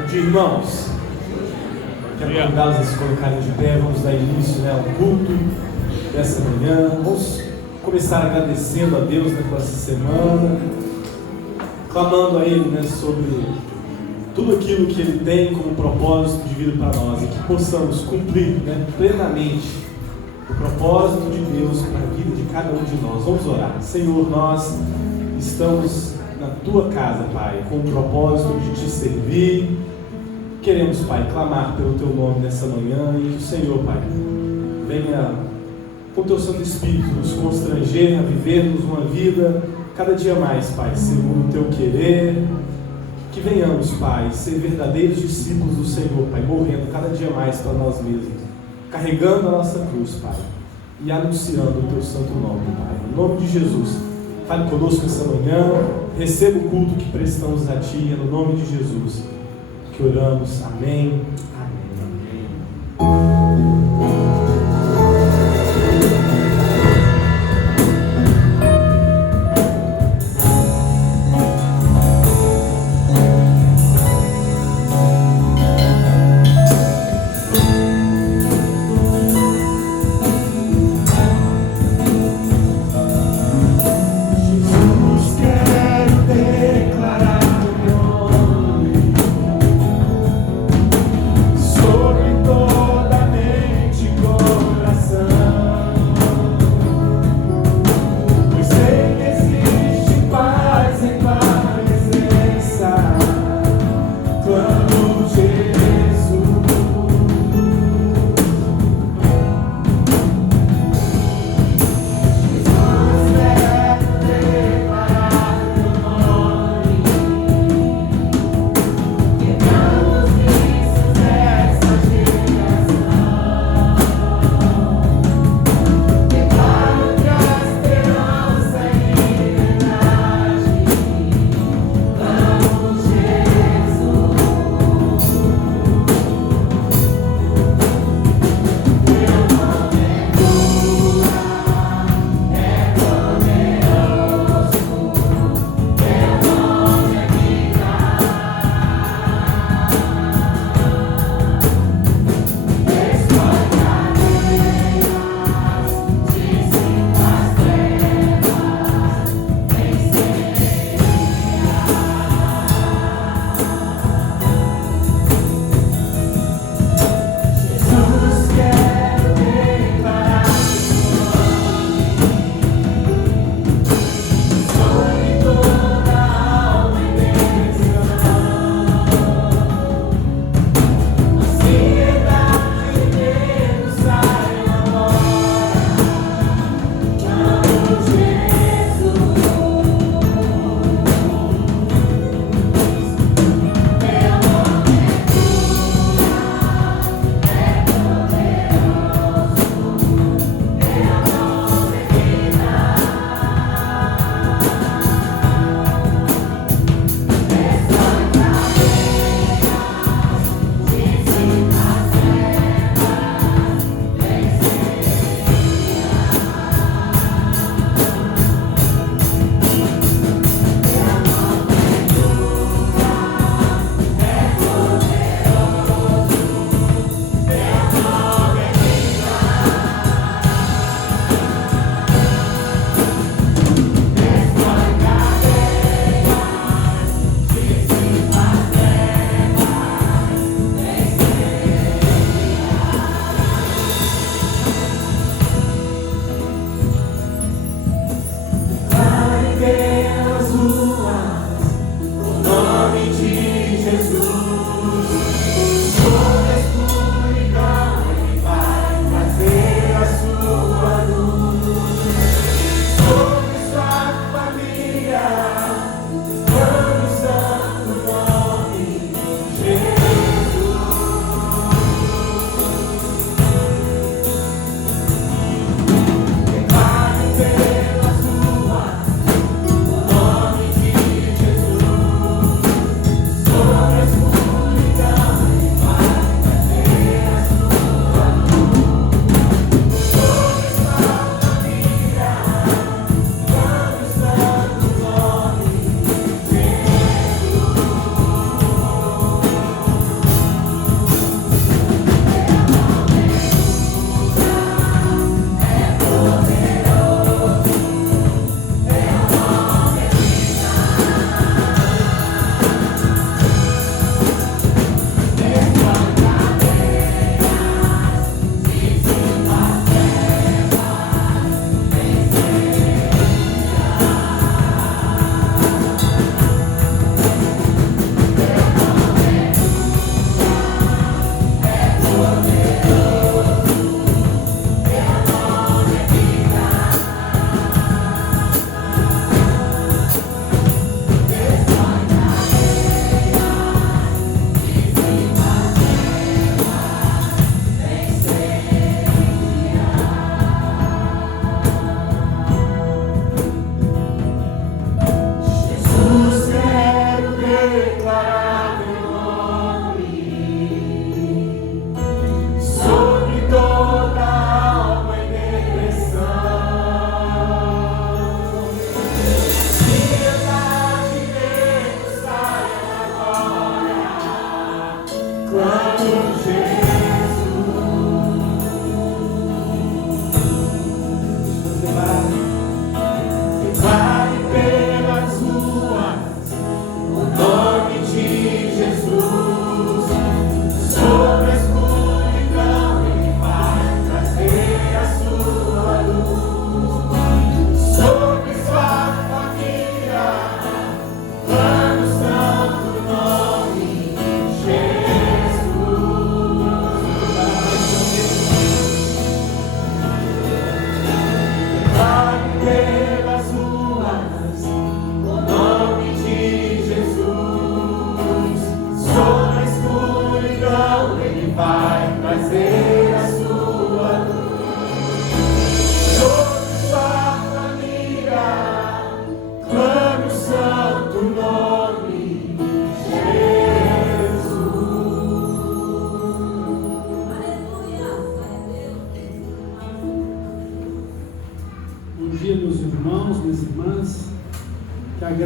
Bom dia, irmãos. Quero convidá-los a se colocarem de pé. Vamos dar início ao culto dessa manhã. Vamos começar agradecendo a Deus por essa semana, clamando a Ele sobre tudo aquilo que Ele tem como propósito de vida para nós e que possamos cumprir plenamente o propósito de Deus para a vida de cada um de nós. Vamos orar. Senhor, nós estamos na Tua casa, Pai, com o propósito de Te servir. Queremos, Pai, clamar pelo Teu nome nessa manhã e que o Senhor, Pai, venha com o Teu Santo Espírito nos constranger a vivermos uma vida cada dia mais, Pai, segundo o Teu querer. Que venhamos, Pai, ser verdadeiros discípulos do Senhor, Pai, morrendo cada dia mais para nós mesmos, carregando a nossa cruz, Pai, e anunciando o Teu santo nome, Pai. Em nome de Jesus, fale conosco essa manhã, receba o culto que prestamos a Ti, no nome de Jesus que oramos. Amém. Sobre toda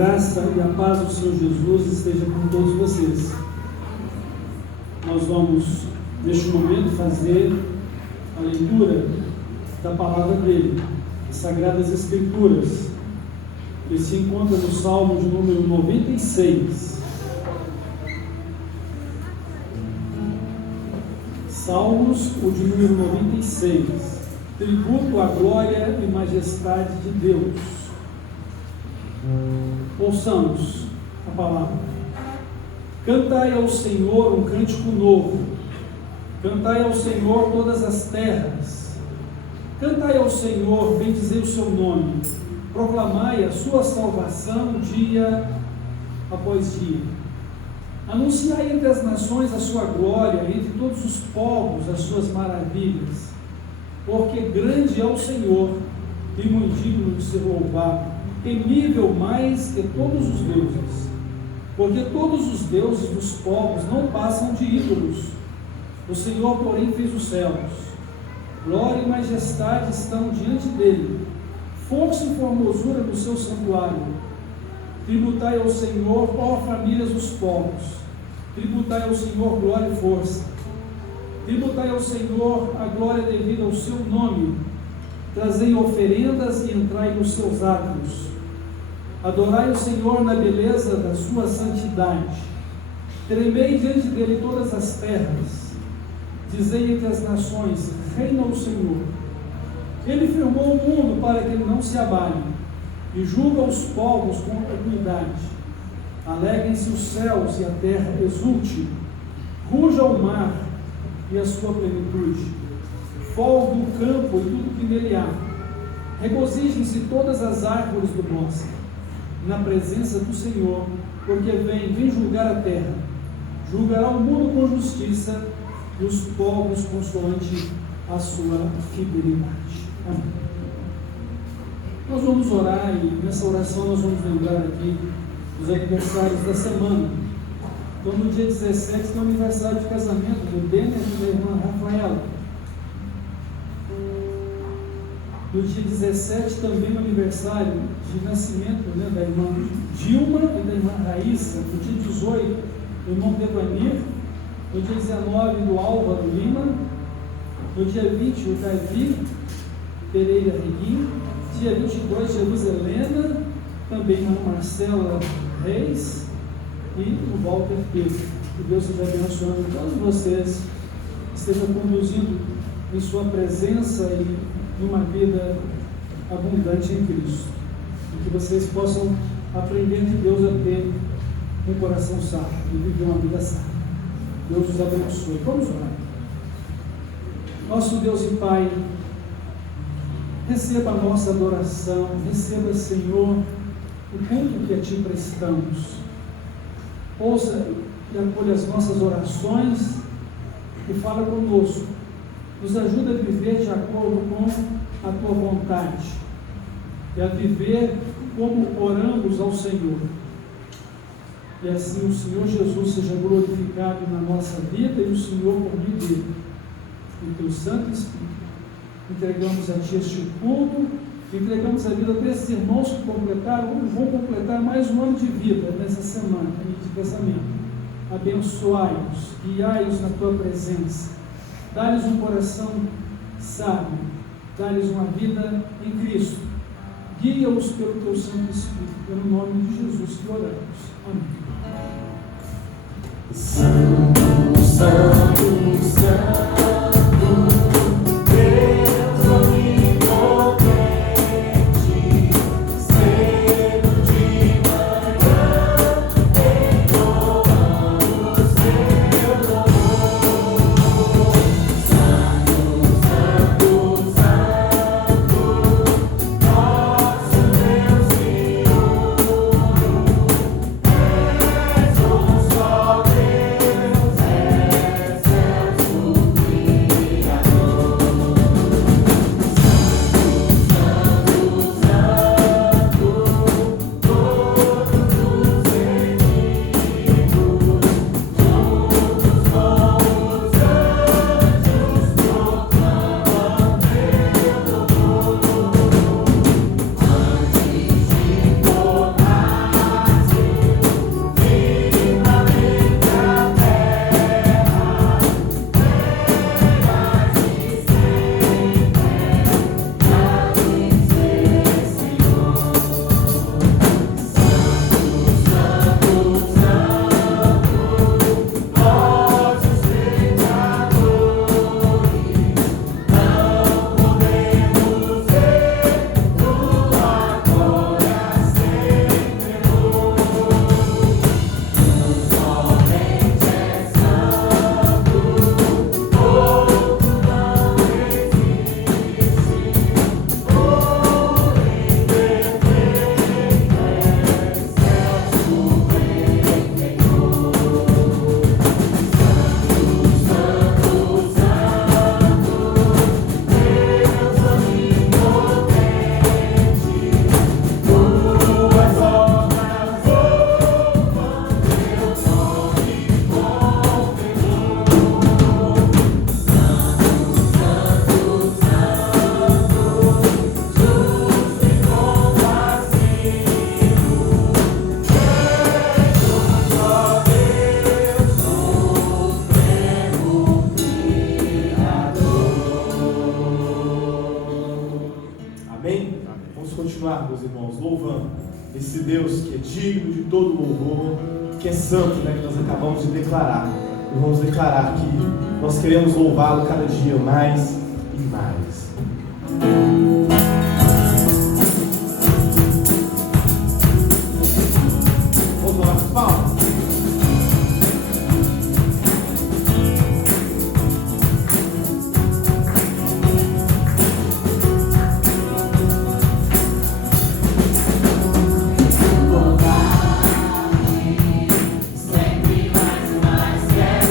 graça e a paz do Senhor Jesus esteja com todos vocês. Nós vamos, neste momento, fazer a leitura da palavra dele, as Sagradas Escrituras, que se encontra no Salmo de número 96. Salmos, o de número 96. Tributo à glória e majestade de Deus. Ouçamos a palavra. Cantai ao Senhor um cântico novo. Cantai ao Senhor todas as terras. Cantai ao Senhor, bendizei o seu nome. Proclamai a sua salvação dia após dia. Anunciai entre as nações a sua glória, entre todos os povos as suas maravilhas. Porque grande é o Senhor e muito digno de ser louvado, temível mais que todos os deuses. Porque todos os deuses dos povos não passam de ídolos. O Senhor, porém, fez os céus. Glória e majestade estão diante dele. Força e formosura no seu santuário. Tributai ao Senhor, ó famílias dos povos. Tributai ao Senhor glória e força. Tributai ao Senhor a glória devida ao seu nome. Trazei oferendas e entrai nos seus átrios. Adorai o Senhor na beleza da sua santidade. Tremei diante dele todas as terras. Dizei entre as nações: reina o Senhor. Ele firmou o mundo para que ele não se abale, e julga os povos com equidade. Alegrem-se os céus e a terra exulte. Ruja o mar e a sua plenitude. Folgue o campo e tudo que nele há. Regozijem-se todas as árvores do bosque, na presença do Senhor, porque vem julgar a terra. Julgará o mundo com justiça e os povos consoante a sua fidelidade. Amém. Nós vamos orar e nessa oração nós vamos lembrar aqui os aniversários da semana. Então, no dia 17 tem o aniversário de casamento do Denner e da irmã Rafaela. No dia 17 também o aniversário de nascimento, da irmã Dilma e da irmã Raíssa. No dia 18, do irmão Devanir. No dia 19, do Álvaro Lima. No dia 20, o Davi Pereira Reguinho. Dia 22, Jesus Helena. Também a irmã Marcela Reis. E o Walter Pedro. Que Deus esteja abençoando todos vocês, esteja conduzindo em sua presença e numa vida abundante em Cristo. E que vocês possam aprender de Deus a ter um coração sábio e viver uma vida sábia. Deus os abençoe. Vamos orar. Nosso Deus e Pai, receba a nossa adoração, receba, Senhor, o culto que a Ti prestamos. Ouça e acolha as nossas orações e fala conosco. Nos ajuda a viver de acordo com a Tua vontade e a viver como oramos ao Senhor. E assim o Senhor Jesus seja glorificado na nossa vida e o Senhor por meio dele. Em Teu Santo Espírito, entregamos a Ti este culto, entregamos a vida desses irmãos que vão completar mais um ano de vida nessa semana de casamento. Abençoai-os, guiai-os na Tua presença, dá-lhes um coração sábio, dá-lhes uma vida em Cristo, guia-os pelo Teu Santo Espírito, pelo nome de Jesus que oramos. Amém. Santo, Santo, Santo. louvando esse Deus que é digno de todo louvor, que é santo, né, que nós acabamos de declarar. E vamos declarar que nós queremos louvá-lo cada dia mais e mais. Vamos lá, palmas. Yeah.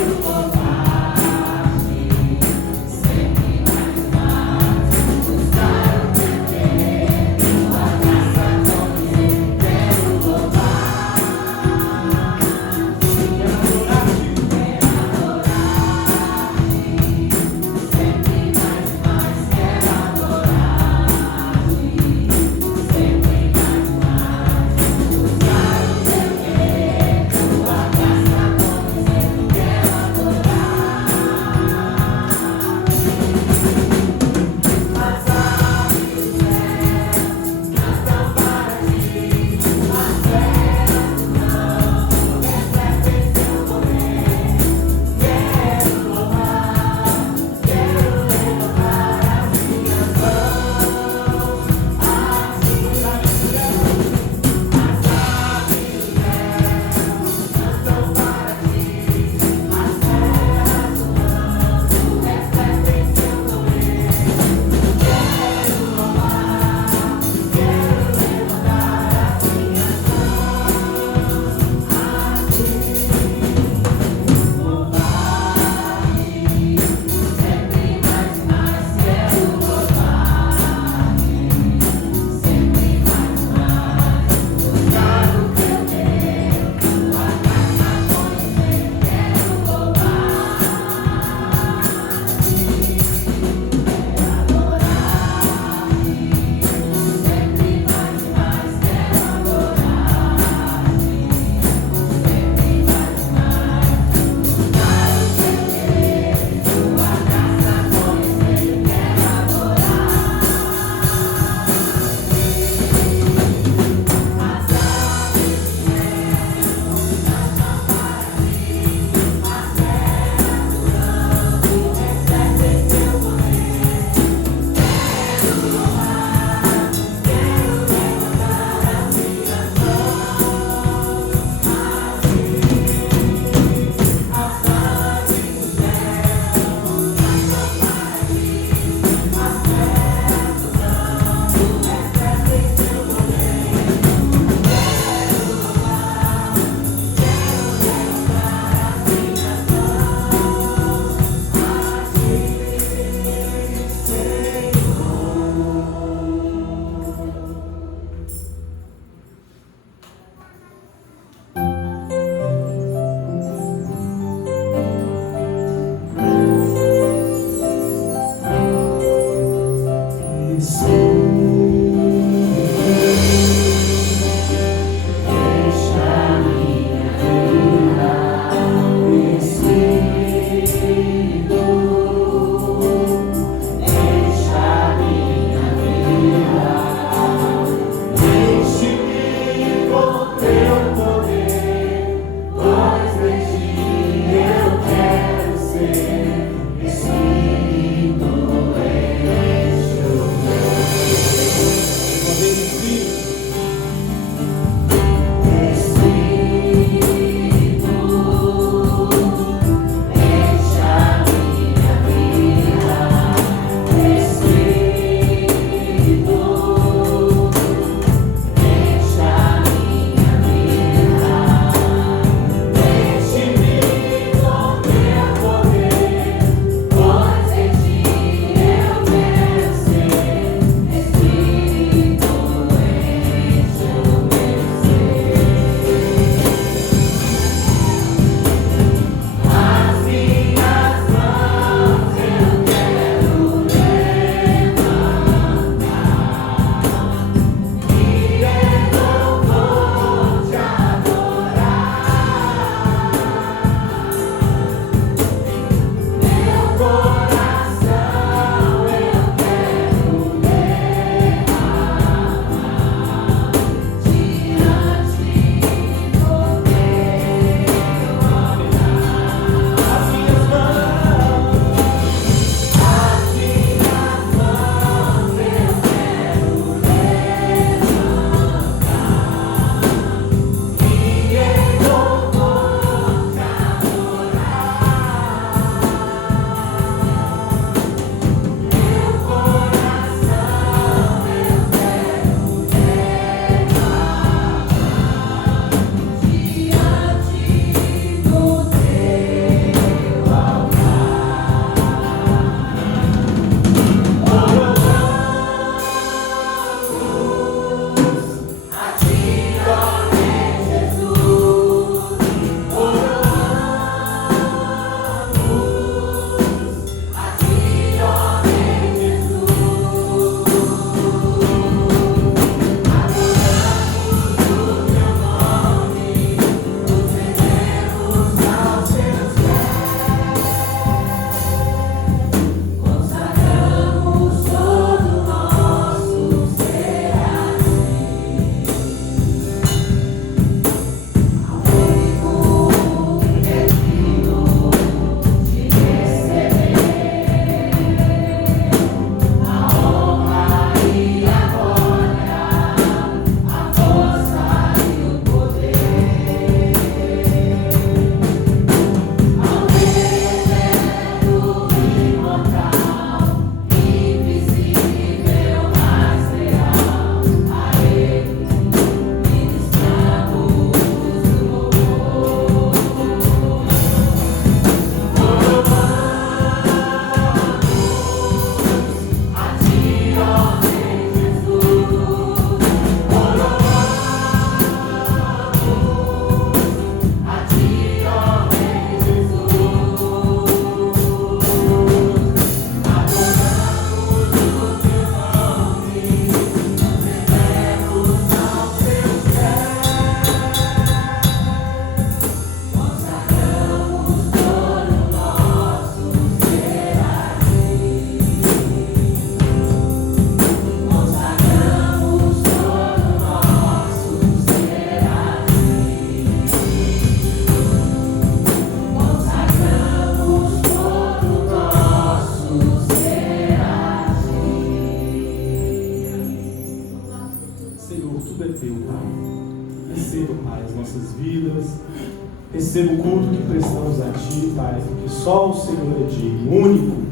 receba o culto que prestamos a Ti, Pai, porque só o Senhor é digno, único.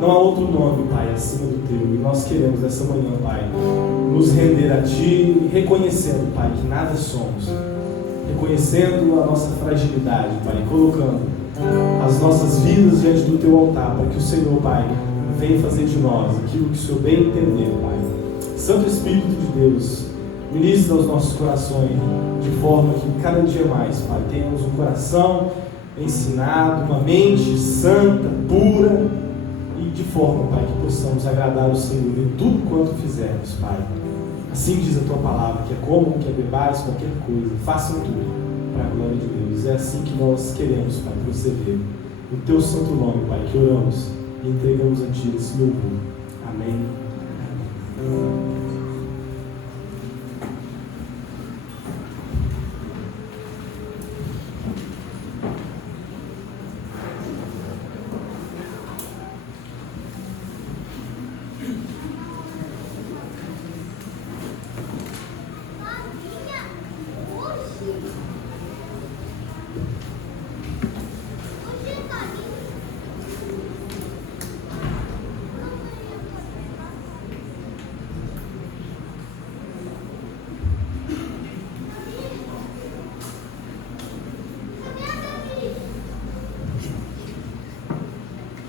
Não há outro nome, Pai, acima do Teu. E nós queremos essa manhã, Pai, nos render a Ti, reconhecendo, Pai, que nada somos. Reconhecendo a nossa fragilidade, Pai, colocando as nossas vidas diante do Teu altar, para que o Senhor, Pai, venha fazer de nós aquilo que o Senhor bem entender, Pai. Santo Espírito de Deus, ministra aos nossos corações, de forma que cada dia mais, Pai, tenhamos um coração ensinado, uma mente santa, pura, e de forma, Pai, que possamos agradar o Senhor em tudo quanto fizermos, Pai. Assim diz a Tua palavra, que é como, que é bebais, qualquer coisa, façam tudo para a glória de Deus. É assim que nós queremos, Pai, proceder. No Teu santo nome, Pai, que oramos e entregamos a Ti esse louvor. Amém. Amém.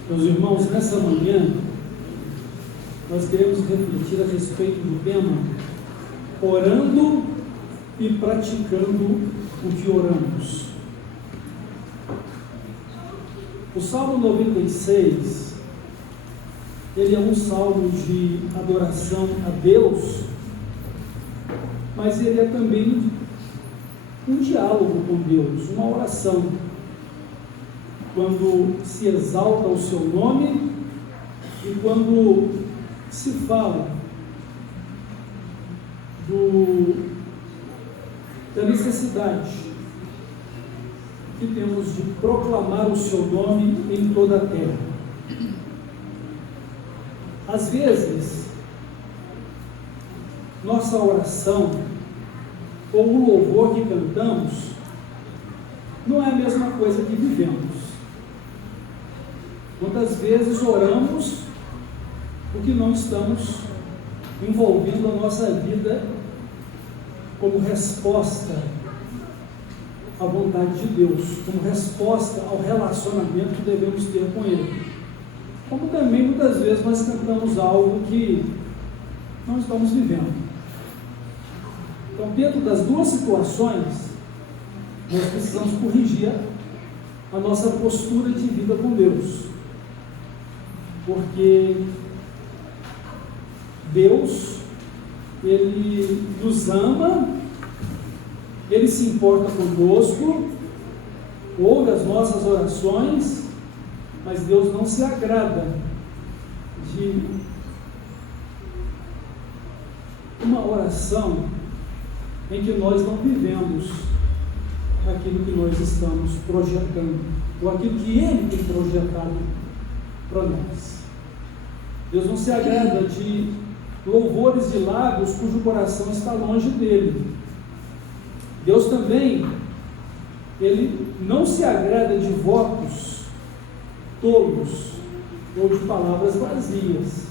Meus irmãos, nessa manhã, nós queremos refletir a respeito do tema orando e praticando o que oramos. O Salmo 96, ele é um salmo de adoração a Deus, mas ele é também um diálogo com Deus, uma oração. Quando se exalta o seu nome e quando se fala da necessidade que temos de proclamar o seu nome em toda a terra. Às vezes, nossa oração ou o louvor que cantamos não é a mesma coisa que vivemos. Quantas vezes oramos porque não estamos envolvendo a nossa vida como resposta à vontade de Deus, como resposta ao relacionamento que devemos ter com Ele. Como também muitas vezes nós cantamos algo que não estamos vivendo. Então, dentro das duas situações, nós precisamos corrigir a nossa postura de vida com Deus. Porque Deus, Ele nos ama, Ele se importa conosco, ouve as nossas orações, mas Deus não se agrada de uma oração em que nós não vivemos aquilo que nós estamos projetando, ou aquilo que Ele tem projetado para nós. Deus não se agrada de louvores de lábios cujo coração está longe dele. Deus também, Ele não se agrada de votos tolos ou de palavras vazias.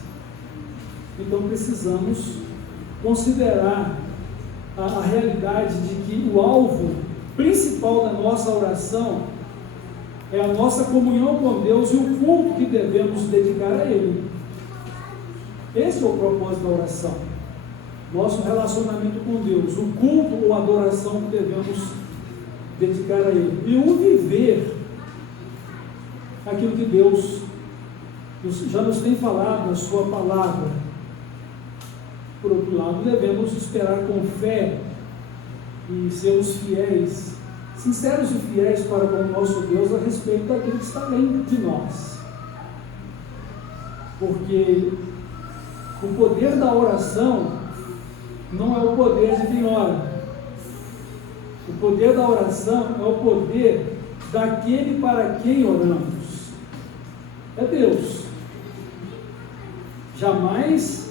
Então precisamos considerar a realidade de que o alvo principal da nossa oração é a nossa comunhão com Deus e o culto que devemos dedicar a Ele. Esse é o propósito da oração, nosso relacionamento com Deus, o culto ou adoração que devemos dedicar a Ele, e o viver aquilo que Deus já nos tem falado na Sua palavra. Por outro lado, devemos esperar com fé e sermos fiéis, sinceros e fiéis para com o nosso Deus a respeito daquilo que está além de nós, porque o poder da oração não é o poder de quem ora. O poder da oração é o poder daquele para quem oramos. É Deus. Jamais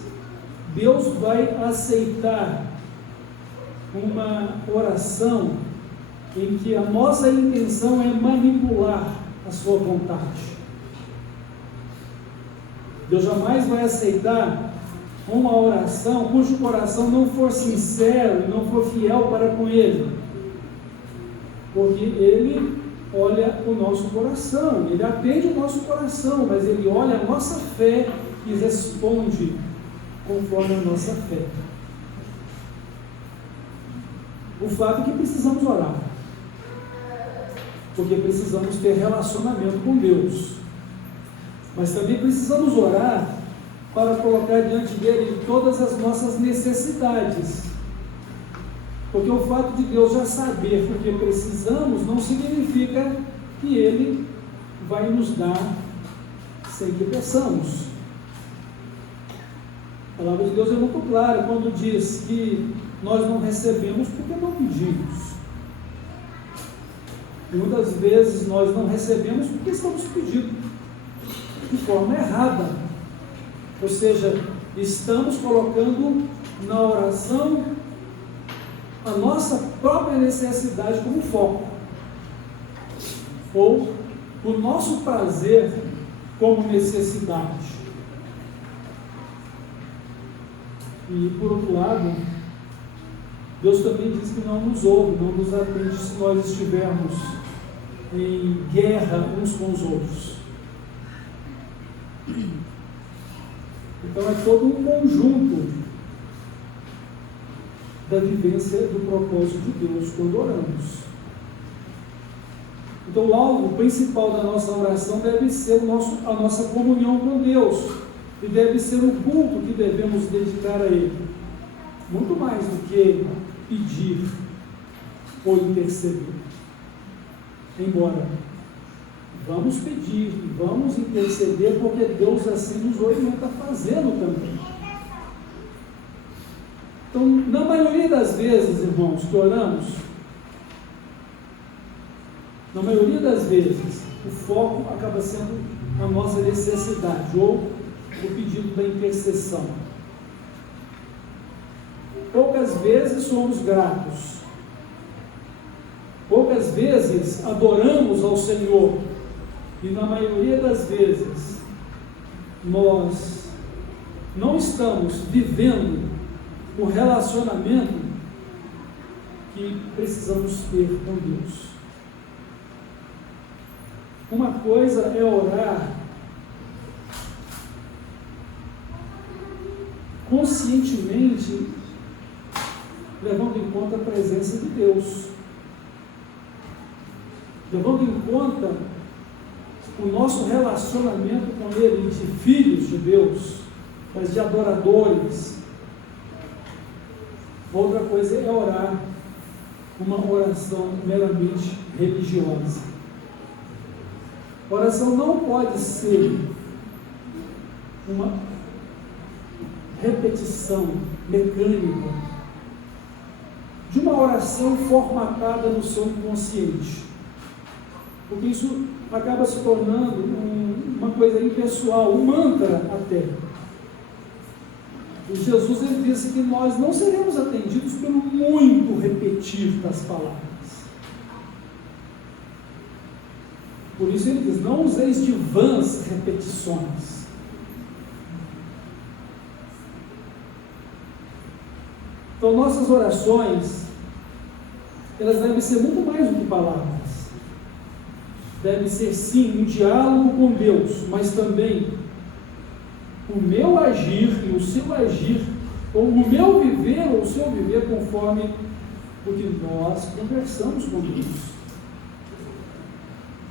Deus vai aceitar uma oração em que a nossa intenção é manipular a sua vontade. Deus jamais vai aceitar uma oração cujo coração não for sincero e não for fiel para com Ele, porque Ele olha o nosso coração, Ele atende o nosso coração, mas Ele olha a nossa fé e responde conforme a nossa fé. O fato é que precisamos orar, porque precisamos ter relacionamento com Deus, mas também precisamos orar para colocar diante dele todas as nossas necessidades, porque o fato de Deus já saber o que precisamos não significa que Ele vai nos dar sem que peçamos. A palavra de Deus é muito clara quando diz que nós não recebemos porque não pedimos. E muitas vezes nós não recebemos porque estamos pedindo de forma errada. Ou seja, estamos colocando na oração a nossa própria necessidade como foco, ou o nosso prazer como necessidade. E por outro lado, Deus também diz que não nos ouve, não nos atende se nós estivermos em guerra uns com os outros. Então é todo um conjunto da vivência do propósito de Deus quando oramos. Então o alvo principal da nossa oração deve ser a nossa comunhão com Deus, e deve ser o culto que devemos dedicar a Ele, muito mais do que pedir ou interceder. Embora vamos pedir e vamos interceder, porque Deus assim nos orienta a fazê-lo também. Então, na maioria das vezes, irmãos, que oramos, na maioria das vezes, o foco acaba sendo a nossa necessidade, ou o pedido da intercessão. Poucas vezes somos gratos, poucas vezes adoramos ao Senhor, e na maioria das vezes nós não estamos vivendo o relacionamento que precisamos ter com Deus. Uma coisa é orar conscientemente, levando em conta a presença de Deus, levando em conta o nosso relacionamento com Ele, de filhos de Deus, mas de adoradores. Outra coisa é orar uma oração meramente religiosa. Oração não pode ser uma repetição mecânica de uma oração formatada no seu inconsciente, porque isso acaba se tornando uma coisa impessoal, um mantra até. E Jesus, ele disse que nós não seremos atendidos pelo muito repetir das palavras. Por isso ele diz: não useis de vãs repetições. Então nossas orações, elas devem ser muito mais do que palavras. Deve ser sim um diálogo com Deus, mas também o meu agir e o seu agir, ou o meu viver ou o seu viver, conforme o que nós conversamos com Deus.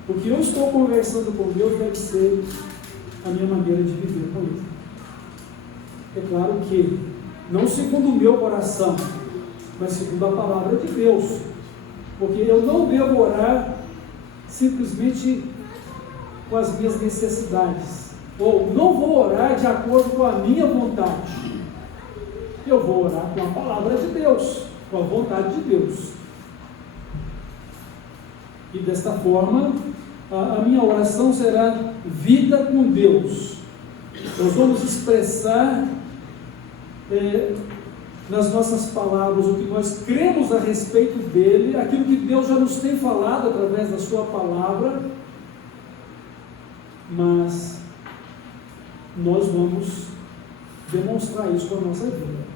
O que eu estou conversando com Deus deve ser a minha maneira de viver com Ele. É claro que não segundo o meu coração, mas segundo a palavra de Deus, porque eu não devo orar simplesmente com as minhas necessidades, ou não vou orar de acordo com a minha vontade. Eu vou orar com a palavra de Deus, com a vontade de Deus, e desta forma a minha oração será vida com Deus. Nós vamos expressar nas nossas palavras o que nós cremos a respeito dele, aquilo que Deus já nos tem falado através da sua palavra, mas nós vamos demonstrar isso com a nossa vida.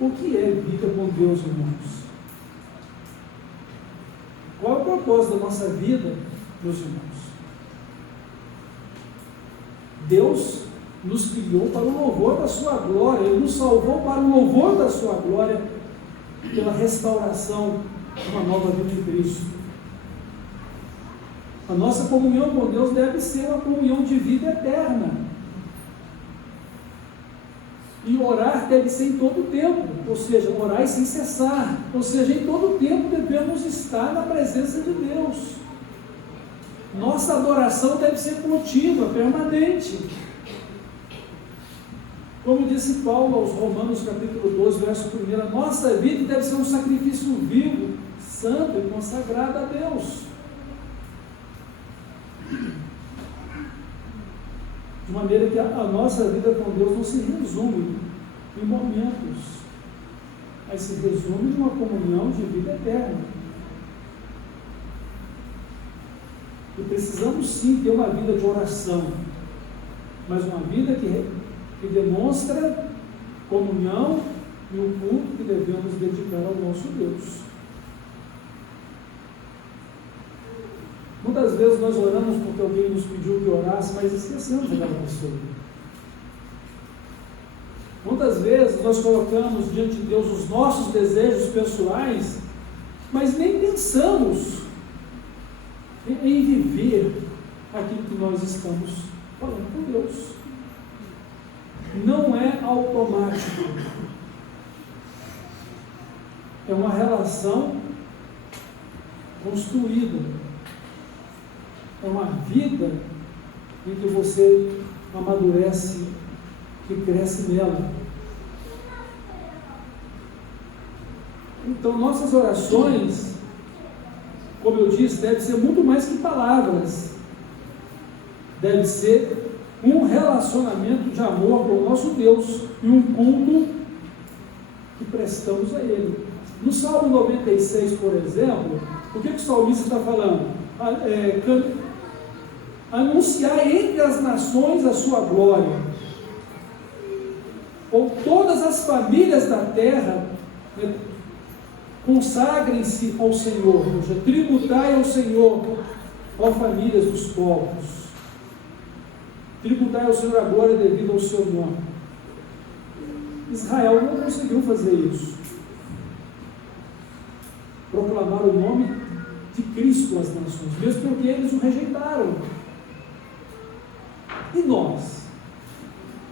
O que é vida com Deus, irmãos? Qual é o propósito da nossa vida, meus irmãos? Deus nos criou para o louvor da sua glória, Ele nos salvou para o louvor da sua glória, pela restauração de uma nova vida em Cristo. A nossa comunhão com Deus deve ser uma comunhão de vida eterna. E orar deve ser em todo o tempo, ou seja, orar sem cessar, ou seja, em todo o tempo devemos estar na presença de Deus. Nossa adoração deve ser contínua, permanente. Como disse Paulo aos Romanos capítulo 12, verso 1, a nossa vida deve ser um sacrifício vivo, santo e consagrado a Deus. De maneira que a nossa vida com Deus não se resume em momentos, mas se resume em uma comunhão de vida eterna. E precisamos sim ter uma vida de oração, mas uma vida que demonstra comunhão e o culto que devemos dedicar ao nosso Deus. Muitas vezes nós oramos porque alguém nos pediu que orasse, mas esquecemos daquela pessoa. Muitas vezes nós colocamos diante de Deus os nossos desejos pessoais, mas nem pensamos em viver aquilo que nós estamos falando com Deus. Não é automático. É uma relação construída. É uma vida em que você amadurece e cresce nela. Então, nossas orações, como eu disse, devem ser muito mais que palavras. Deve ser um relacionamento de amor com o nosso Deus e um culto que prestamos a Ele. No Salmo 96, por exemplo, o que o salmista está falando? Anunciar entre as nações a sua glória, ou todas as famílias da terra, consagrem-se ao Senhor, ou seja, tributai ao Senhor, ó famílias dos povos, tributai ao Senhor a glória devida ao seu nome. Israel não conseguiu fazer isso, proclamar o nome de Cristo às nações, mesmo porque eles o rejeitaram. E nós,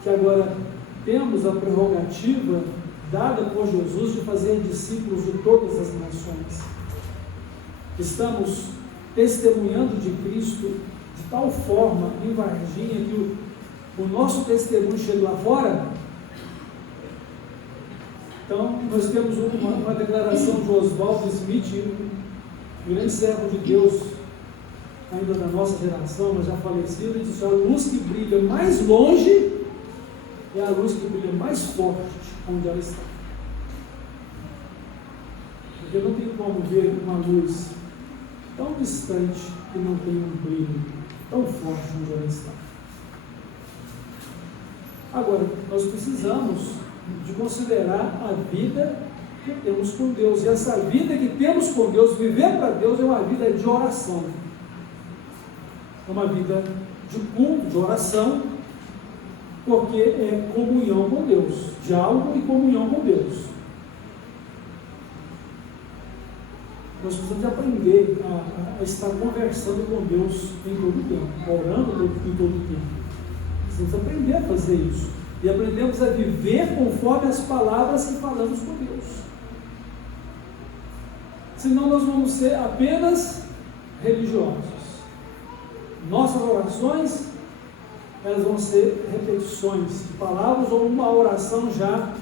que agora temos a prerrogativa dada por Jesus de fazer discípulos de todas as nações, estamos testemunhando de Cristo de tal forma em Varginha que o nosso testemunho chega lá fora. Então, nós temos uma declaração de Oswald Smith, um grande servo de Deus, ainda da nossa geração, mas já falecido. Ele disse: a luz que brilha mais longe é a luz que brilha mais forte onde ela está. Porque não tem como ver uma luz tão distante que não tem um brilho tão forte onde ela está. Agora, nós precisamos de considerar a vida que temos com Deus, e essa vida que temos com Deus, viver para Deus, é uma vida de oração, é uma vida de culto, de oração, porque é comunhão com Deus, diálogo e comunhão com Deus. Nós precisamos aprender a estar conversando com Deus em todo o tempo, orando em todo o tempo. Precisamos aprender a fazer isso. E aprendemos a viver conforme as palavras que falamos com Deus. Senão nós vamos ser apenas religiosos. Nossas orações, elas vão ser repetições de palavras ou uma oração já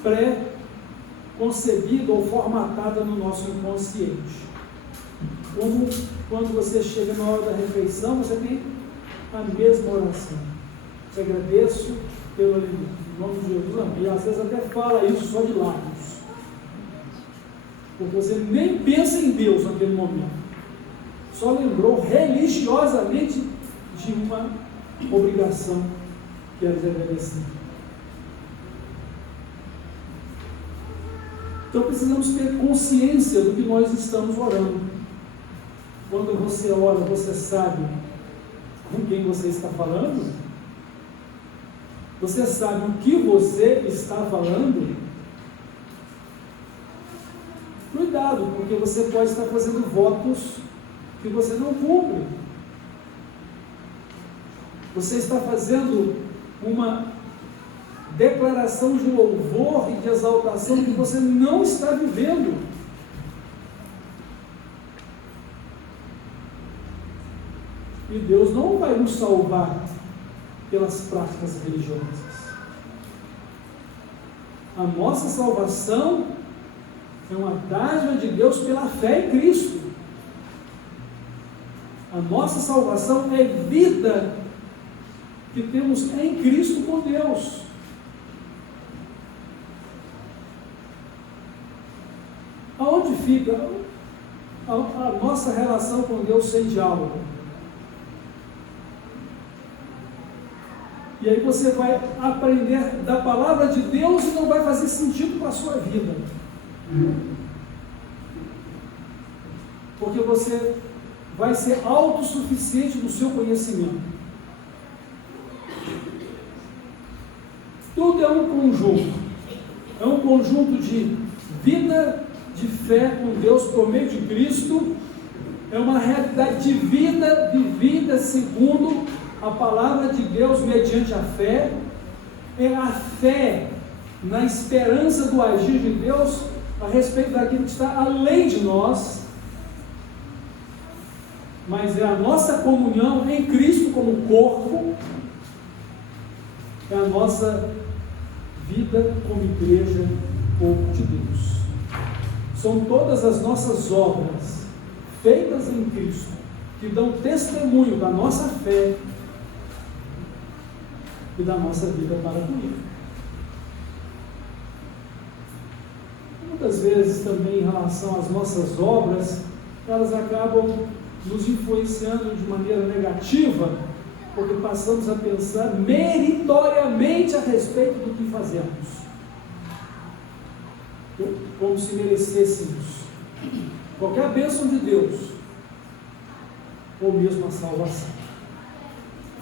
pré-concebida ou formatada no nosso inconsciente. Como quando você chega na hora da refeição, você tem a mesma oração. Te agradeço pelo alimento. Em nome de Jesus, amém. E às vezes até fala isso só de lábios. Porque você nem pensa em Deus naquele momento. Só lembrou religiosamente de uma obrigação que era desagradecer. Então precisamos ter consciência do que nós estamos orando. Quando você ora, você sabe com quem você está falando? Você sabe o que você está falando? Cuidado, porque você pode estar fazendo votos que você não cumpre. Você está fazendo uma declaração de louvor e de exaltação que você não está vivendo. E Deus não vai nos salvar pelas práticas religiosas. A nossa salvação é uma dádiva de Deus pela fé em Cristo. A nossa salvação é vida que temos em Cristo com Deus. Aonde fica a nossa relação com Deus sem diálogo? E aí você vai aprender da palavra de Deus e não vai fazer sentido para a sua vida. Porque você vai ser autossuficiente no seu conhecimento. Tudo é um conjunto. É um conjunto de vida, de fé com Deus por meio de Cristo. É uma realidade de vida vivida segundo a palavra de Deus mediante a fé. É a fé na esperança do agir de Deus a respeito daquilo que está além de nós. Mas é a nossa comunhão em Cristo como corpo, é a nossa vida como igreja, povo de Deus. São todas as nossas obras feitas em Cristo que dão testemunho da nossa fé e da nossa vida para com Ele. Muitas vezes também em relação às nossas obras, elas acabam nos influenciando de maneira negativa, porque passamos a pensar meritoriamente a respeito do que fazemos, como se merecêssemos qualquer bênção de Deus, ou mesmo a salvação.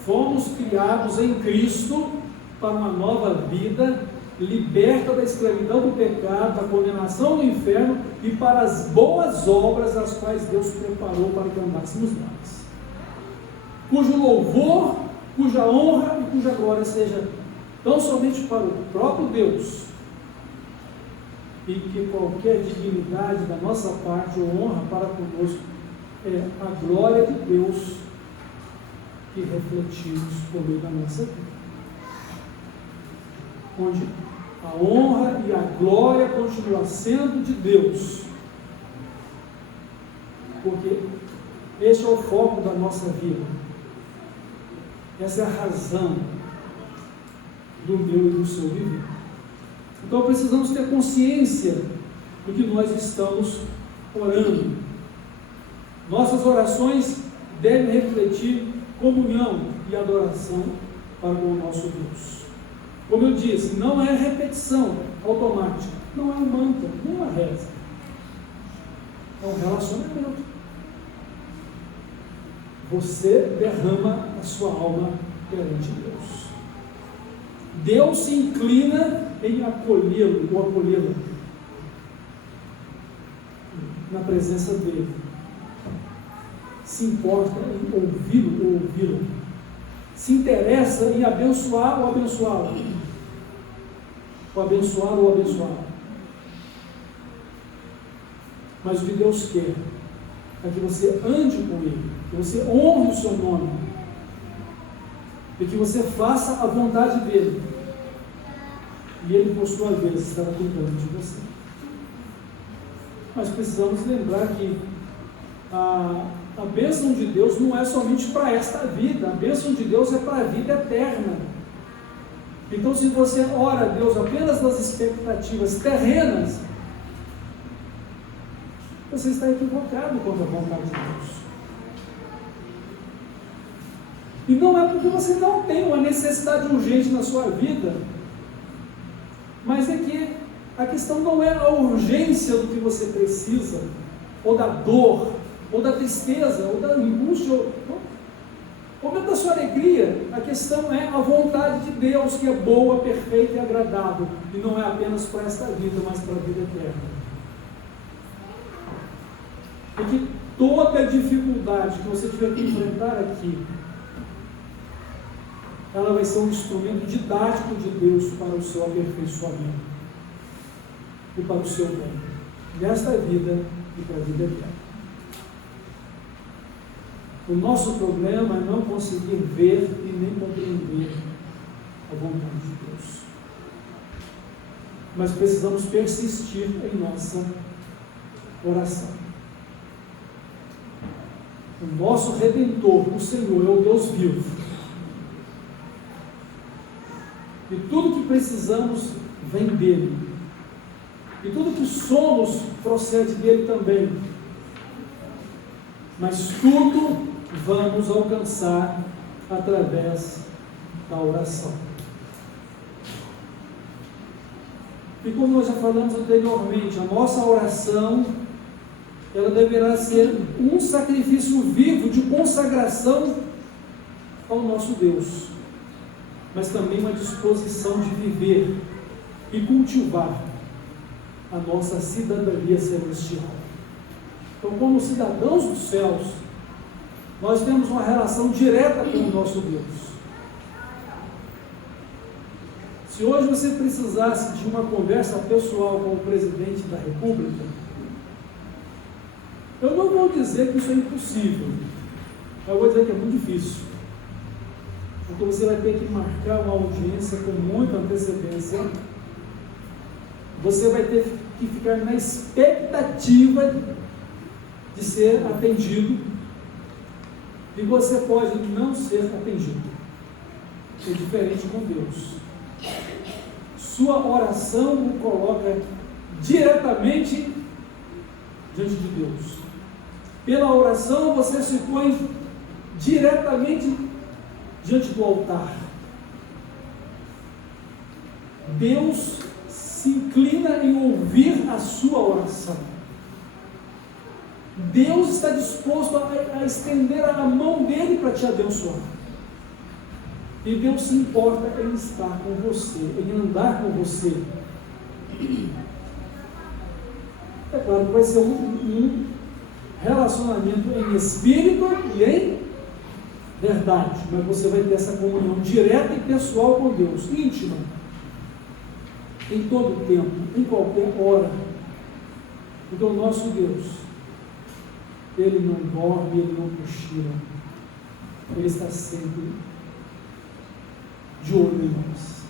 Fomos criados em Cristo para uma nova vida, liberta da escravidão do pecado, da condenação do inferno e para as boas obras as quais Deus preparou para que andássemos nelas, cujo louvor, cuja honra e cuja glória seja tão somente para o próprio Deus, e que qualquer dignidade da nossa parte ou honra para conosco é a glória de Deus que refletimos por meio da nossa vida, onde a honra e a glória continua sendo de Deus, porque este é o foco da nossa vida, essa é a razão do meu e do seu viver. Então precisamos ter consciência do que nós estamos orando. Nossas orações devem refletir comunhão e adoração para com o nosso Deus. Como eu disse, não é repetição automática, não é um mantra, nem uma reza. É um relacionamento. Você derrama a sua alma perante Deus. Deus se inclina em acolhê-lo ou acolhê-la na presença dele. Se importa em ouvi-lo ou ouvi-la. Se interessa em abençoar ou abençoá-lo. Ou abençoar ou abençoá-lo. Mas o que Deus quer é que você ande com Ele, que você honre o seu nome, e que você faça a vontade dEle, e Ele, por sua vez, estará cuidando de você. Mas precisamos lembrar que a bênção de Deus não é somente para esta vida, a bênção de Deus é para a vida eterna. Então, se você ora a Deus apenas nas expectativas terrenas, você está equivocado quanto à vontade de Deus. E não é porque você não tem uma necessidade urgente na sua vida, mas é que a questão não é a urgência do que você precisa, ou da dor, ou da tristeza, ou da angústia, ou mesmo da sua alegria. A questão é a vontade de Deus, que é boa, perfeita e agradável, e não é apenas para esta vida, mas para a vida eterna. Porque toda dificuldade que você tiver que enfrentar aqui, ela vai ser um instrumento didático de Deus para o seu aperfeiçoamento e para o seu bem, nesta vida e para a vida eterna. O nosso problema é não conseguir ver e nem compreender a vontade de Deus. Mas precisamos persistir em nossa oração. O nosso Redentor, o Senhor, é o Deus vivo. E tudo que precisamos vem dele. E tudo que somos procede dele também. Mas tudo vamos alcançar através da oração. E como nós já falamos anteriormente, a nossa oração, ela deverá ser um sacrifício vivo de consagração ao nosso Deus, mas também uma disposição de viver e cultivar a nossa cidadania celestial. Então, como cidadãos dos céus, nós temos uma relação direta com o nosso Deus. Se hoje você precisasse de uma conversa pessoal com o presidente da República, eu não vou dizer que isso é impossível, eu vou dizer que é muito difícil, porque você vai ter que marcar uma audiência com muita antecedência, você vai ter que ficar na expectativa de ser atendido, e você pode não ser atendido. É diferente com Deus. Sua oração o coloca diretamente diante de Deus. Pela oração você se põe diretamente diante do altar. Deus se inclina em ouvir a sua oração. Deus está disposto a estender a mão dele para te abençoar. E Deus se importa em estar com você, em andar com você. É claro que vai ser um relacionamento em espírito e em verdade, mas você vai ter essa comunhão direta e pessoal com Deus, íntima, em todo tempo, em qualquer hora. Porque o nosso Deus, Ele não dorme, Ele não cochila, Ele está sempre de olho em nós.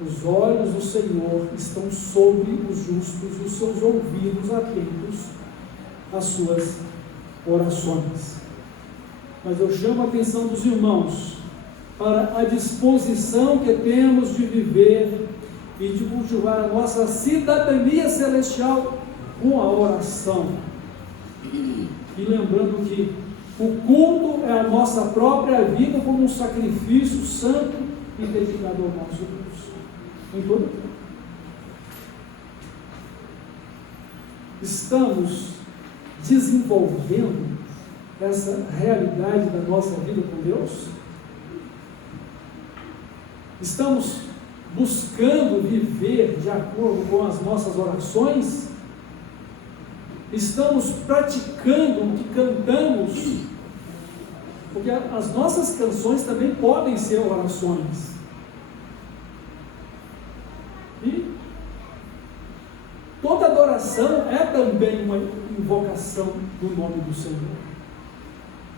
Os olhos do Senhor estão sobre os justos e os seus ouvidos atentos às suas orações. Mas eu chamo a atenção dos irmãos para a disposição que temos de viver e de cultivar a nossa cidadania celestial com a oração. E lembrando que o culto é a nossa própria vida como um sacrifício santo e dedicado ao nosso Deus. Em todo tempo. Estamos desenvolvendo essa realidade da nossa vida com Deus? Estamos buscando viver de acordo com as nossas orações? Estamos praticando o que cantamos? Porque as nossas canções também podem ser orações. E toda adoração é também uma invocação do nome do Senhor,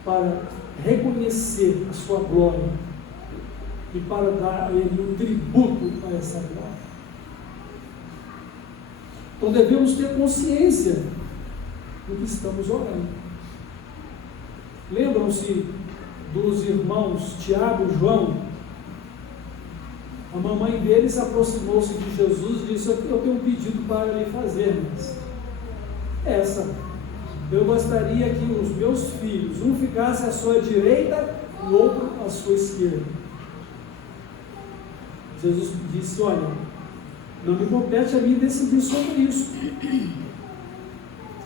para reconhecer a sua glória e para dar a Ele um tributo a essa glória. Então devemos ter consciência do que estamos orando. Lembram-se dos irmãos Tiago e João, A mamãe dele se aproximou-se de Jesus e disse: eu tenho um pedido para lhe fazer, mas eu gostaria que os meus filhos, um ficasse à sua direita e o outro à sua esquerda. Jesus disse: olha, não me compete a mim decidir sobre isso,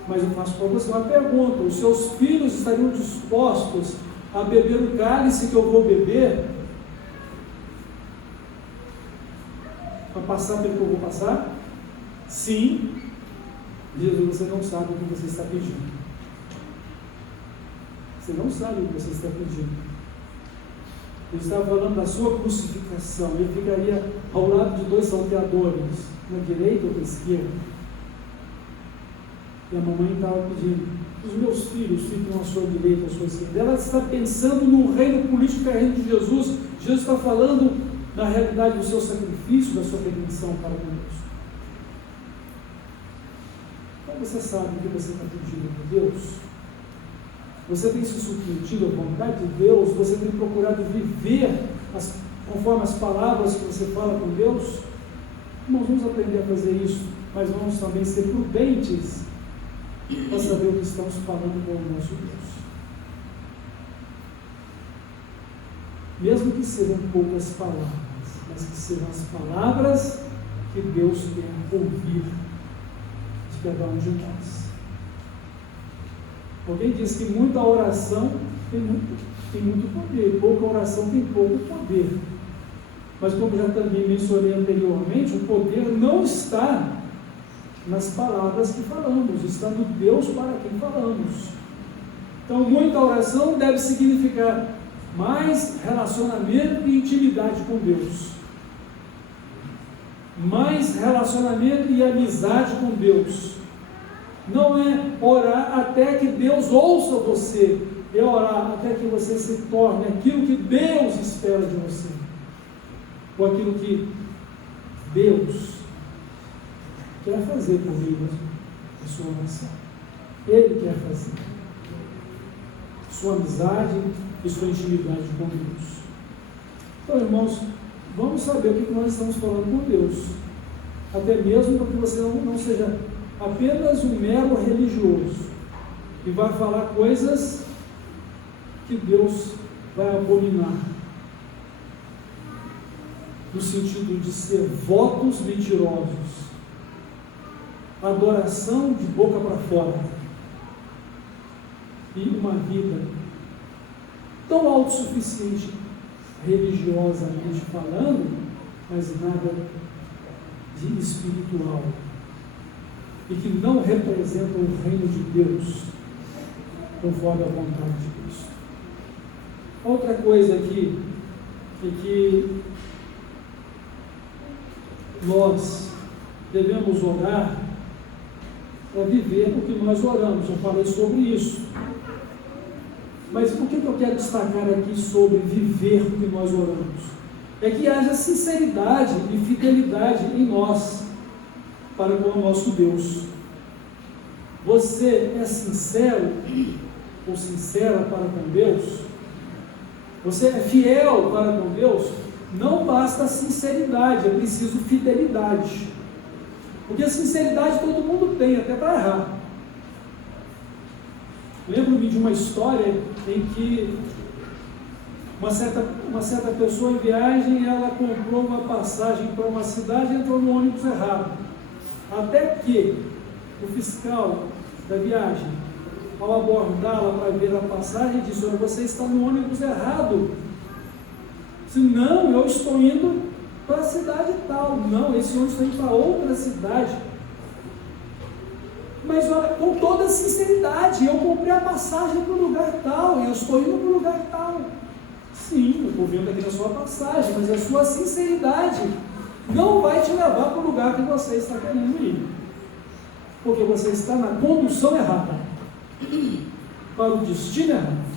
mas eu faço para você uma pergunta: os seus filhos estariam dispostos a beber o cálice que eu vou beber? Para passar pelo que eu vou passar? Sim. Jesus, você não sabe o que você está pedindo. Você não sabe o que você está pedindo. Ele estava falando da sua crucificação. Ele ficaria ao lado de dois salteadores, na direita ou na esquerda. E a mamãe estava pedindo: os meus filhos ficam à sua direita ou à sua esquerda. Ela está pensando no reino político, que é o reino de Jesus. Jesus está falando da realidade do seu sacrifício, da sua redenção para conosco. Então você sabe o que você está pedindo para Deus? Você tem se submetido à vontade de Deus? Você tem procurado viver conforme as palavras que você fala com Deus? Nós vamos aprender a fazer isso, mas vamos também ser prudentes para saber o que estamos falando com o nosso Deus. Mesmo que sejam poucas palavras, mas que sejam as palavras que Deus quer ouvir de cada um de nós. Alguém diz que muita oração tem muito poder, pouca oração tem pouco poder. Mas como já também mencionei anteriormente, o poder não está nas palavras que falamos, está no Deus para quem falamos. Então, muita oração deve significar mais relacionamento e intimidade com Deus, mais relacionamento e amizade com Deus. Não é orar até que Deus ouça você, é orar até que você se torne aquilo que Deus espera de você, ou aquilo que Deus quer fazer comigo, a sua oração. Ele quer fazer sua amizade e sua intimidade com Deus. Então, irmãos, vamos saber o que nós estamos falando com Deus, até mesmo para que você não seja apenas um mero religioso e vai falar coisas que Deus vai abominar, no sentido de ser votos mentirosos, adoração de boca para fora e uma vida tão autossuficiente religiosamente falando, mas nada de espiritual, e que não representa o reino de Deus conforme a vontade de Cristo. Outra coisa aqui é que nós devemos orar para viver o que nós oramos. Eu falei sobre isso. Mas o que eu quero destacar aqui sobre viver o que nós oramos? É que haja sinceridade e fidelidade em nós para com o nosso Deus. Você é sincero ou sincera para com Deus? Você é fiel para com Deus? Não basta sinceridade, é preciso fidelidade. Porque a sinceridade todo mundo tem, até para errar. Lembro-me de uma história em que uma certa pessoa em viagem, ela comprou uma passagem para uma cidade e entrou no ônibus errado. Até que o fiscal da viagem, ao abordá-la para ver a passagem, disse: olha, você está no ônibus errado. Disse: não, eu estou indo para a cidade tal. Não, esse ônibus está indo para outra cidade. Mas olha, com toda sinceridade, eu comprei a passagem para o lugar tal, e eu estou indo para o lugar tal. Sim, eu estou vendo aqui na sua passagem, mas a sua sinceridade não vai te levar para o lugar que você está querendo ir, porque você está na condução errada, para o destino errado.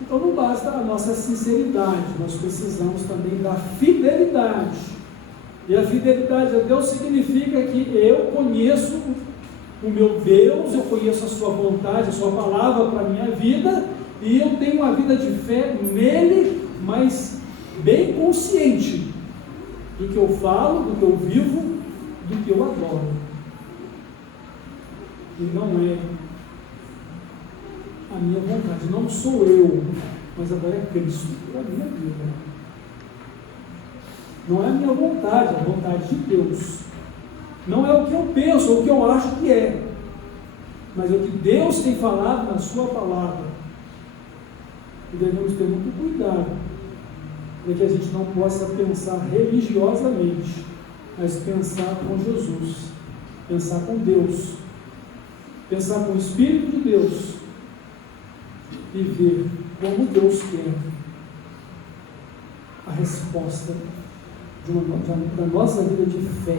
Então não basta a nossa sinceridade, nós precisamos também da fidelidade. E a fidelidade a Deus significa que eu conheço o meu Deus, eu conheço a sua vontade, a sua palavra para a minha vida, e eu tenho uma vida de fé nele, mas bem consciente do que eu falo, do que eu vivo, do que eu adoro. E não é a minha vontade, não sou eu, mas agora é Cristo para a minha vida. Não é a minha vontade, é a vontade de Deus. Não é o que eu penso, ou o que eu acho que é, mas é o que Deus tem falado na sua palavra. E devemos ter muito cuidado para que a gente não possa pensar religiosamente, mas pensar com Jesus, pensar com Deus, pensar com o Espírito de Deus e ver como Deus quer a resposta da nossa vida de fé,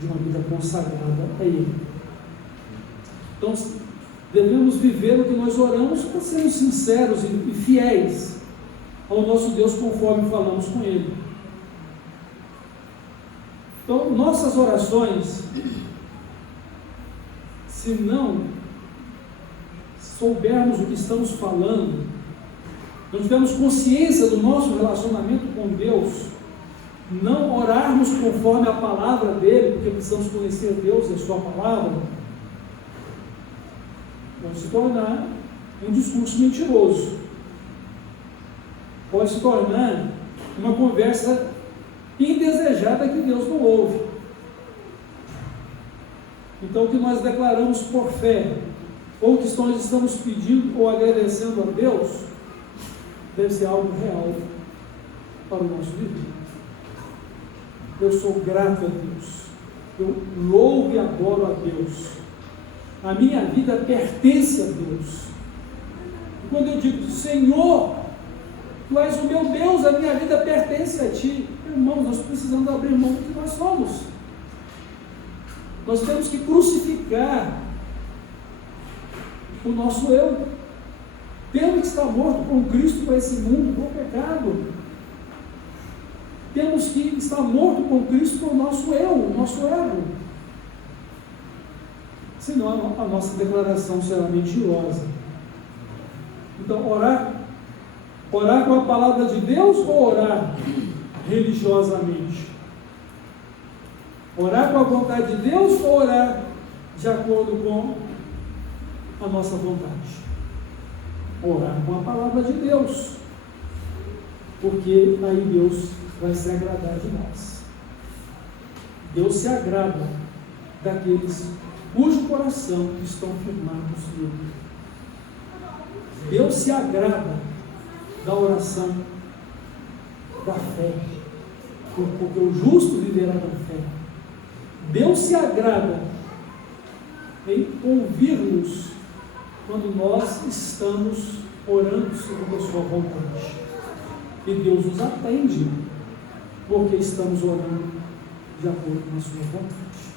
de uma vida consagrada a Ele. Então, devemos viver o que nós oramos para sermos sinceros e fiéis ao nosso Deus conforme falamos com Ele. Então, nossas orações, se não soubermos o que estamos falando, não tivermos consciência do nosso relacionamento com Deus, não orarmos conforme a palavra dele, porque precisamos conhecer Deus e a sua palavra, pode se tornar um discurso mentiroso, pode se tornar uma conversa indesejada que Deus não ouve. Então, o que nós declaramos por fé, ou o que nós estamos pedindo ou agradecendo a Deus, deve ser algo real para o nosso viver. Eu sou grato a Deus, eu louvo e adoro a Deus, a minha vida pertence a Deus. E quando eu digo, Senhor, Tu és o meu Deus, a minha vida pertence a Ti, irmãos, nós precisamos abrir mão do que nós somos. Nós temos que crucificar o nosso eu. Temos que estar morto com Cristo para esse mundo, para o pecado. Temos que estar morto com Cristo para o nosso eu, o nosso ego. Senão a nossa declaração será mentirosa. Então, orar com a palavra de Deus ou orar religiosamente? Orar com a vontade de Deus ou orar de acordo com a nossa vontade? Orar com a palavra de Deus, porque aí Deus vai se agradar de nós. Deus se agrada daqueles cujo coração estão firmados nele. Deus se agrada da oração, da fé, porque o justo viverá da fé. Deus se agrada em ouvir-nos quando nós estamos orando segundo a sua vontade. E Deus nos atende, porque estamos orando de acordo com a sua vontade.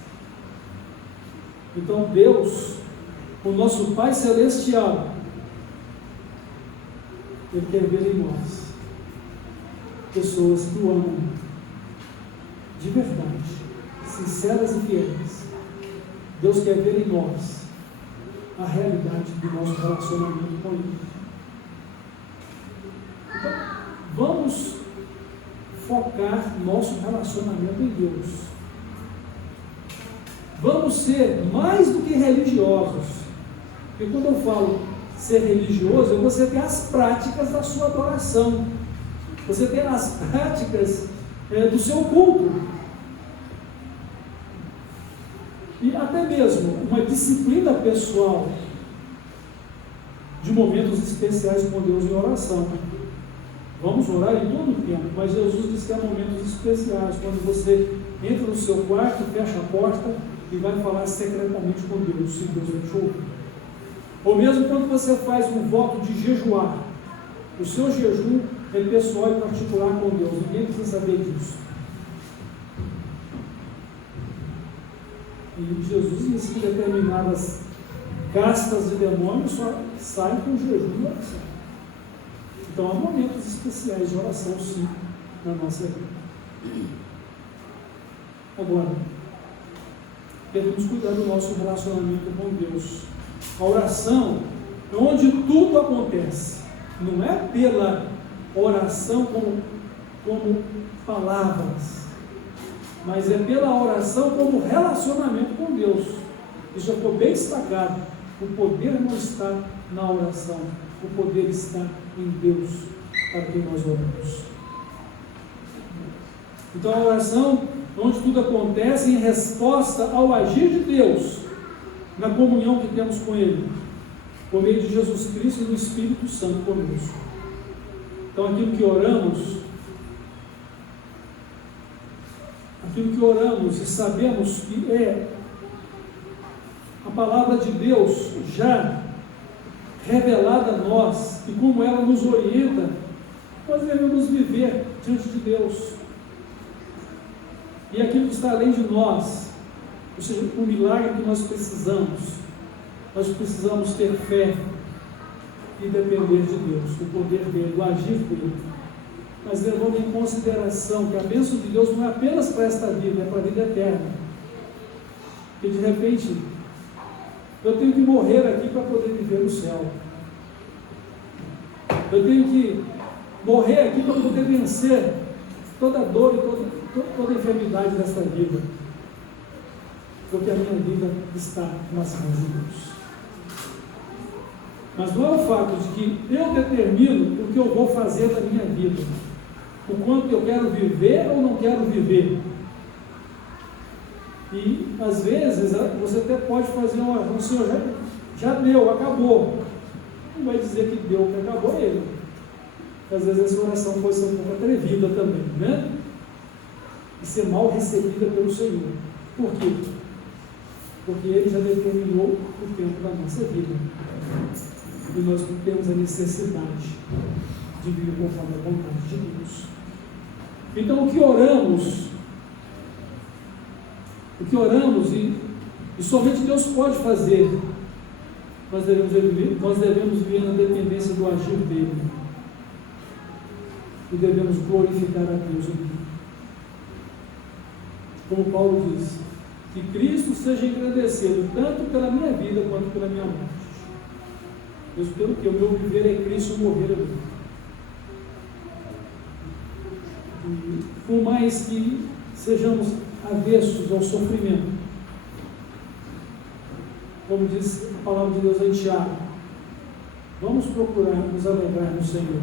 Então Deus, o nosso Pai Celestial, Ele quer ver em nós pessoas que o amam de verdade, sinceras e fiéis. Deus quer ver em nós a realidade do nosso relacionamento com Ele. Então, vamos focar nosso relacionamento em Deus. Vamos ser mais do que religiosos. Porque quando eu falo ser religioso, é você ter as práticas da sua adoração. Você ter as práticas do seu culto. E até mesmo uma disciplina pessoal de momentos especiais com Deus em oração. Vamos orar em todo o tempo, mas Jesus disse que há momentos especiais, quando você entra no seu quarto, fecha a porta e vai falar secretamente com Deus, se Deus vai te ouvir. Ou mesmo quando você faz um voto de jejuar, o seu jejum é pessoal e particular com Deus, ninguém precisa saber disso. E Jesus disse que determinadas castas de demônios só saem com jejum e oração. Então há momentos especiais de oração, sim, na nossa vida. Agora, devemos cuidar do nosso relacionamento com Deus. A oração é onde tudo acontece. Não é pela oração como palavras, mas é pela oração como relacionamento com Deus. Isso já ficou bem destacado. O poder não está na oração, o poder está em Deus, para quem nós oramos. Então a oração, onde tudo acontece em resposta ao agir de Deus, na comunhão que temos com Ele, por meio de Jesus Cristo e do Espírito Santo conosco. Então aquilo que oramos e sabemos que é a palavra de Deus já revelada a nós, e como ela nos orienta, nós devemos viver diante de Deus. E aquilo que está além de nós, ou seja, o milagre que nós precisamos ter fé e depender de Deus, do poder dele, do agir dele, mas levando em consideração que a bênção de Deus não é apenas para esta vida, é para a vida eterna. E de repente, eu tenho que morrer aqui para poder viver no céu. Eu tenho que morrer aqui para poder vencer toda dor e toda enfermidade desta vida, porque a minha vida está nas mãos de Deus. Mas não é o fato de que eu determino o que eu vou fazer da minha vida, o quanto eu quero viver ou não quero viver. E às vezes você até pode fazer uma oração: Senhor, já deu, acabou. Não vai dizer que deu, que acabou ele. Às vezes essa oração pode ser um pouco atrevida também, né? E ser mal recebida pelo Senhor. Por quê? Porque Ele já determinou o tempo da nossa vida. E nós não temos a necessidade de viver conforme a vontade de Deus. Então o que oramos e somente Deus pode fazer, nós devemos viver na dependência do agir dele. E devemos glorificar a Deus. Como Paulo diz, que Cristo seja engrandecido tanto pela minha vida quanto pela minha morte. Mesmo pelo que o meu viver é Cristo, o morrer é meu. E por mais que sejamos avessos ao sofrimento, como diz a palavra de Deus em Tiago, vamos procurar nos alegrar no Senhor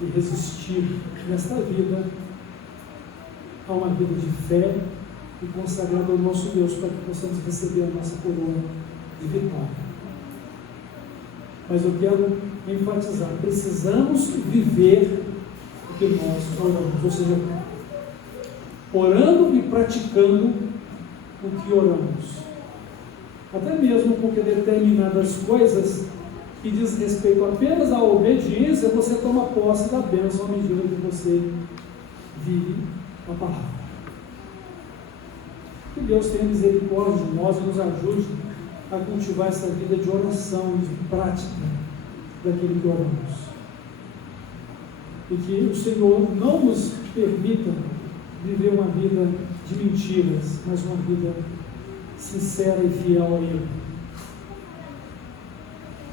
e resistir nesta vida a uma vida de fé e consagrada ao nosso Deus, para que possamos receber a nossa coroa de vitória. Mas eu quero enfatizar: precisamos viver o que nós oramos, ou seja, orando e praticando o que oramos. Até mesmo porque determinadas coisas que diz respeito apenas à obediência, você toma posse da bênção à medida que você vive a palavra. Que Deus tenha misericórdia de nós e nos ajude a cultivar essa vida de oração e de prática daquilo que oramos. E que o Senhor não nos permita viver uma vida de mentiras, mas uma vida sincera e fiel a Ele.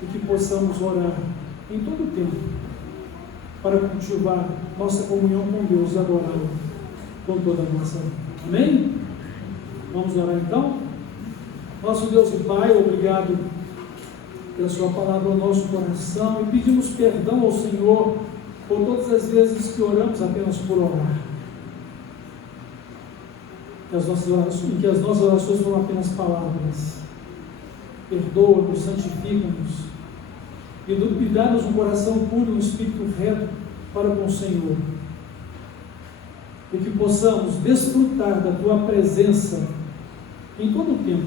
E que possamos orar em todo o tempo para cultivar nossa comunhão com Deus e adorá-lo com toda a nossa vida. Amém? Vamos orar então? Nosso Deus e Pai, obrigado pela Sua palavra ao nosso coração, e pedimos perdão ao Senhor por todas as vezes que oramos apenas por orar, que as nossas orações foram apenas palavras. Perdoa-nos, santifica-nos e dá-nos um coração puro e um espírito reto para com o Senhor, e que possamos desfrutar da Tua presença em todo o tempo,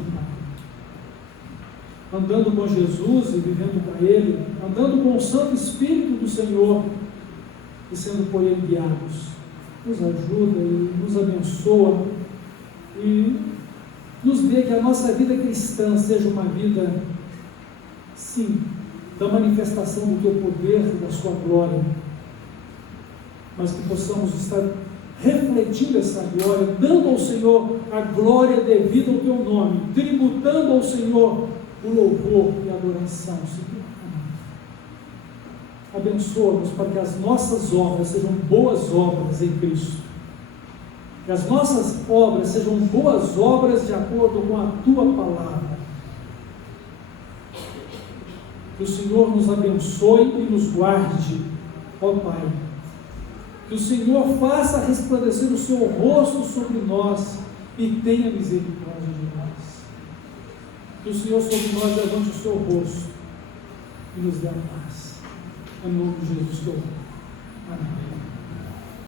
andando com Jesus e vivendo para Ele, andando com o Santo Espírito do Senhor e sendo por Ele guiados. Nos ajuda e nos abençoa e nos dê que a nossa vida cristã seja uma vida, sim, da manifestação do Teu poder e da Sua glória, mas que possamos estar refletindo essa glória, dando ao Senhor a glória devida ao Teu nome, tributando ao Senhor o louvor e a adoração, Senhor. Abençoa-nos para que as nossas obras sejam boas obras em Cristo. Que as nossas obras sejam boas obras de acordo com a Tua palavra. Que o Senhor nos abençoe e nos guarde, ó Pai. Que o Senhor faça resplandecer o Seu rosto sobre nós e tenha misericórdia de nós. Que o Senhor sobre nós levante o Seu rosto e nos dê a paz. Em nome de Jesus que eu oro. Amém.